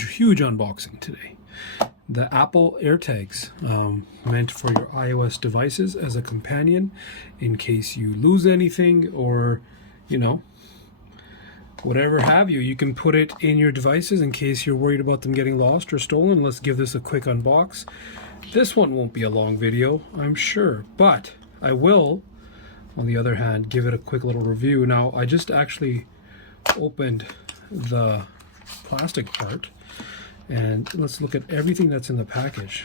huge unboxing today. The Apple AirTags, meant for your iOS devices as a companion in case you lose anything or, you know, whatever have you. You can put it in your devices in case you're worried about them getting lost or stolen. Let's give this a quick unbox. This one won't be a long video, I'm sure, but I will, on the other hand, give it a quick little review. Now, I just actually opened the plastic part, and let's look at everything that's in the package.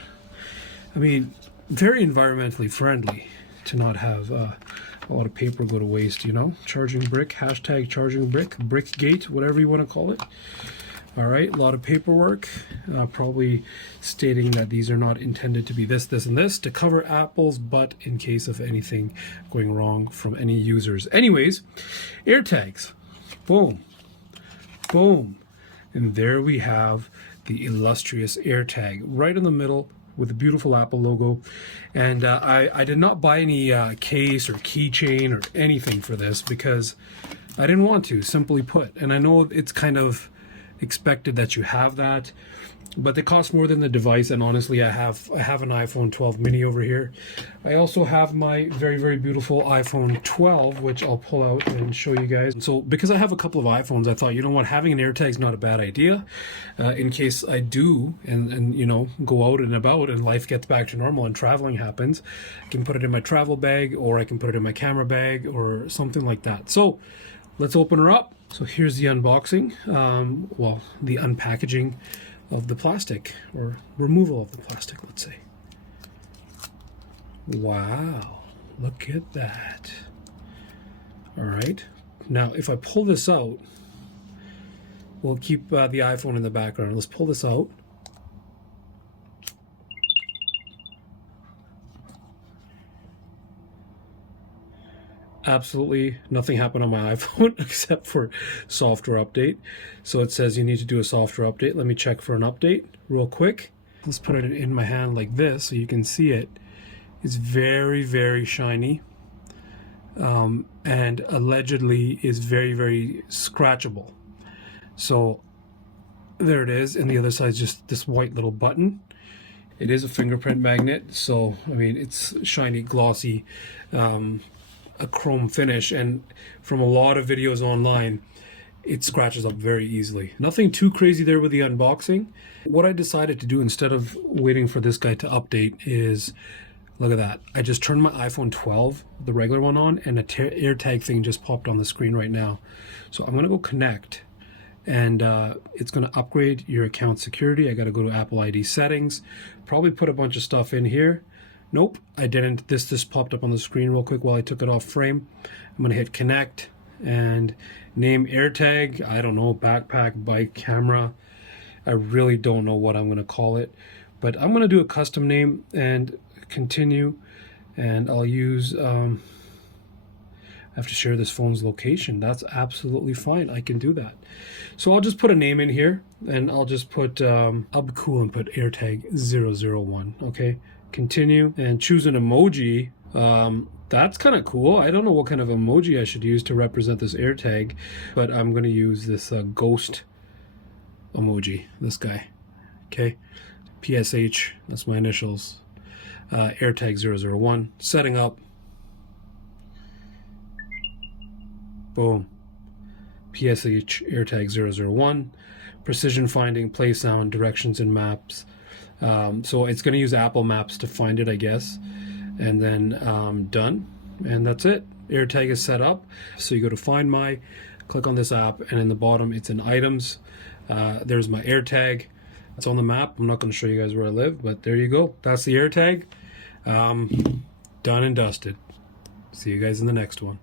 I mean, very environmentally friendly to not have a lot of paper go to waste, you know? Charging brick, hashtag charging brick, brickgate, whatever you want to call it. All right, a lot of paperwork, probably stating that these are not intended to be this, and this, to cover Apple's butt in case of anything going wrong from any users. Anyways, AirTags, boom, boom. And there we have the illustrious AirTag right in the middle with the beautiful Apple logo. And I did not buy any case or keychain or anything for this because I didn't want to, simply put. And I know it's kind of expected that you have that, but they cost more than the device. And honestly, I have an iPhone 12 mini over here. I also have my very beautiful iPhone 12, which I'll pull out and show you guys. So because I have a couple of iPhones, I thought, you know what, having an AirTag is not a bad idea, in case I do and you know, go out and about and life gets back to normal and traveling happens. I can put it in my travel bag, or I can put it in my camera bag or something like that. So let's open her up. So here's the unboxing, well, the unpackaging of the plastic, or removal of the plastic, let's say. Wow, look at that. All right, now if I pull this out, we'll keep the iPhone in the background. Let's pull this out. Absolutely nothing happened on my iPhone except for software update. So it says you need to do a software update. Let me check for an update real quick. Let's put it in my hand like this so you can see it. It's very shiny, and allegedly is very scratchable. So there it is, and the other side is just this white little button. It is a fingerprint magnet, so I mean, it's shiny, glossy, a chrome finish, and from a lot of videos online, it scratches up very easily. Nothing too crazy there with the unboxing. What I decided to do instead of waiting for this guy to update is, look at that. I just turned my iPhone 12, the regular one, on, and the AirTag thing just popped on the screen right now. So I'm gonna go connect, and it's gonna upgrade your account security. I gotta go to Apple ID settings, probably put a bunch of stuff in here. Nope, I didn't. This popped up on the screen real quick while I took it off frame. I'm gonna hit connect and name AirTag. I don't know, backpack, bike, camera. I really don't know what I'm gonna call it, but I'm gonna do a custom name and continue. And I'll use, I have to share this phone's location. That's absolutely fine. I can do that. So I'll just put a name in here, and I'll just put, I'll be cool and put AirTag 001, okay? Continue, and choose an emoji. That's kind of cool. I don't know what kind of emoji I should use to represent this AirTag, but I'm going to use this ghost emoji, this guy. Okay, PSH, that's my initials. AirTag 001. Setting up. Boom. PSH AirTag 001. Precision finding, play sound, directions and maps. So it's going to use Apple Maps to find it, I guess, and then done, and that's it. AirTag is set up. So you go to Find My, click on this app, and in the bottom it's in Items. There's my AirTag. It's on the map. I'm not going to show you guys where I live, but there you go. That's the AirTag. Done and dusted. See you guys in the next one.